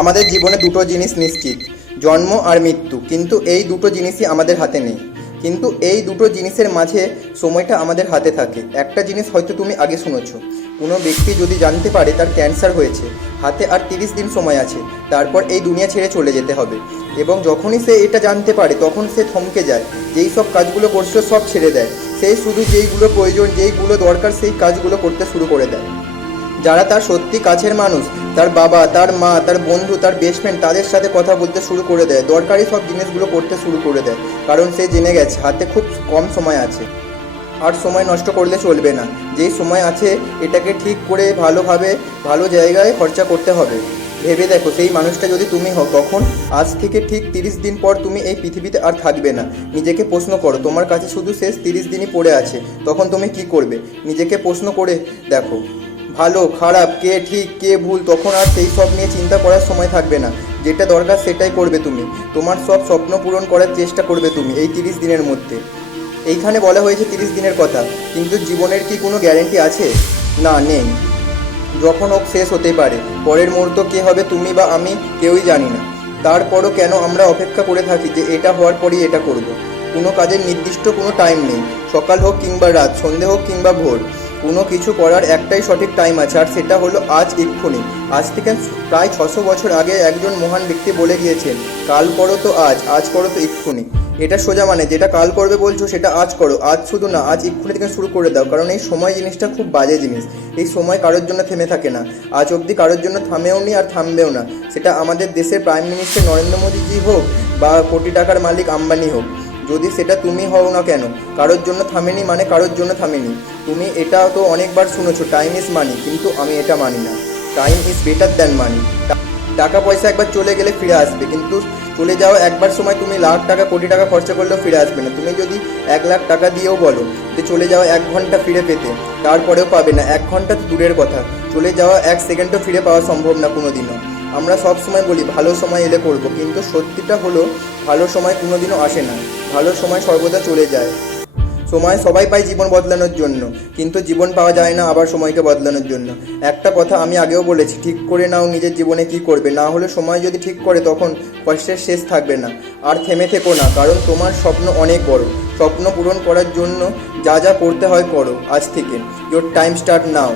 আমাদের জীবনে দুটো জিনিস নিশ্চিত, জন্ম আর মৃত্যু। কিন্তু এই দুটো জিনিসই আমাদের হাতে নেই। কিন্তু এই দুটো জিনিসের মাঝে সময়টা আমাদের হাতে থাকে। একটা জিনিস হয়তো তুমি আগে শুনেছো, কোনো ব্যক্তি যদি জানতে পারে তার ক্যান্সার হয়েছে, হাতে আর 30 দিন সময় আছে, তারপর এই দুনিয়া ছেড়ে চলে যেতে হবে। এবং যখনই সে এটা জানতে পারে তখন সে থমকে যায়, যেই সব কাজগুলো করছিল সব ছেড়ে দেয়, সেই শুধু যেইগুলো প্রয়োজন, যেইগুলো দরকার সেই কাজগুলো করতে শুরু করে দেয়। যারা তার সত্যি কাছের মানুষ, তার বাবা, তার মা, তার বন্ধু, তার বেস্ট ফ্রেন্ড, তাদের সাথে কথা বলতে শুরু করে দেয়, দরকারি সব জিনিসগুলো করতে শুরু করে দেয়, কারণ সে জেনে গেছে হাতে খুব কম সময় আছে। আর সময় নষ্ট করলে চলবে না। যেই সময় আছে এটাকে ঠিক করে ভালোভাবে ভালো জায়গায় খরচা করতে হবে। ভেবে দেখো, সেই মানুষটা যদি তুমি হও, তখন আজ থেকে ঠিক 30 দিন পর তুমি এই পৃথিবীতে আর থাকবে না। নিজেকে প্রশ্ন করো, তোমার কাছে শুধু শেষ 30 দিনই পড়ে আছে, তখন তুমি কি করবে? নিজেকে প্রশ্ন করে দেখো। ভালো খারাপ, কে ঠিক কে ভুল, তখন আর সেই সব নিয়ে চিন্তা করার সময় থাকবে না। যেটা দরকার সেটাই করবে তুমি। তোমার সব স্বপ্ন পূরণ করার চেষ্টা করবে তুমি এই 30 দিনের মধ্যে। এইখানে বলা হয়েছে 30 দিনের কথা, কিন্তু জীবনের কি কোনো গ্যারেন্টি আছে? না, নেই। যখন হোক শেষ হতে পারে। পরের মুহূর্ত কে হবে তুমি বা আমি কেউই জানি না। তারপরও কেন আমরা অপেক্ষা করে থাকি যে এটা হওয়ার পরই এটা করব। কোনো কাজের নির্দিষ্ট কোনো টাইম নেই, সকাল হোক কিংবা রাত, সন্ধে হোক কিংবা ভোর, কোনো কিছু করার একটাই সঠিক টাইম আছে, আর সেটা হলো আজ, এক্ষুনি। আজ থেকে প্রায় 600 বছর আগে একজন মহান ব্যক্তি বলে গিয়েছেন, কাল করো তো আজ, আজ করো তো এক্ষুনি। এটা সোজা মানে, যেটা কাল করবে বলছো সেটা আজ করো। আজ শুধু না, আজ এক্ষুনি থেকে শুরু করে দাও, কারণ এই সময় জিনিসটা খুব বাজে জিনিস। এই সময় কারোর জন্য থেমে থাকে না, আজ অবধি কারোর জন্য থামেও নি আর থামবেও না। সেটা আমাদের দেশের প্রাইম মিনিস্টার নরেন্দ্র মোদীজি হোক বা কোটি টাকার মালিক আম্বানি হোক, যদি সেটা তুমি হও না কেন, কারোর জন্য থামেনি মানে কারোর জন্য থামেনি। তুমি এটা তো অনেকবার শুনেছো, টাইম ইজ মানি, কিন্তু আমি এটা মানি না। টাইম ইজ বেটার দ্যান মানি। টাকা পয়সা একবার চলে গেলে ফিরে আসবে, কিন্তু চলে যাওয়া একবার সময় তুমি লাখ টাকা কোটি টাকা খরচা করলেও ফিরে আসবে না। তুমি যদি 1 লাখ টাকা দিয়েও বলো যে চলে যাওয়া 1 ঘন্টা ফিরে পেতে, তারপরেও পাবে না। 1 ঘন্টা তো দূরের কথা, চলে যাওয়া 1 সেকেন্ডও ফিরে পাওয়া সম্ভব না কোনোদিনও। আমরা সব সময় বলি ভালো সময় এলে করবো, কিন্তু সত্যিটা হলো ভালো সময় কোনোদিনও আসে না। ভালো সময় সর্বদা চলে যায়। সময় সবাই পায় জীবন বদলানোর জন্য, কিন্তু জীবন পাওয়া যায় না আবার সময়কে বদলানোর জন্য। একটা কথা আমি আগেও বলেছি, ঠিক করে নাও নিজের জীবনে কি করবে, না হলে সময় যদি ঠিক করে তখন কষ্টের শেষ থাকবে না। আর থেমে থেকো না, কারণ তোমার স্বপ্ন অনেক বড়। স্বপ্ন পূরণ করার জন্য যা যা করতে হয় করো আজ থেকে। Your time start now.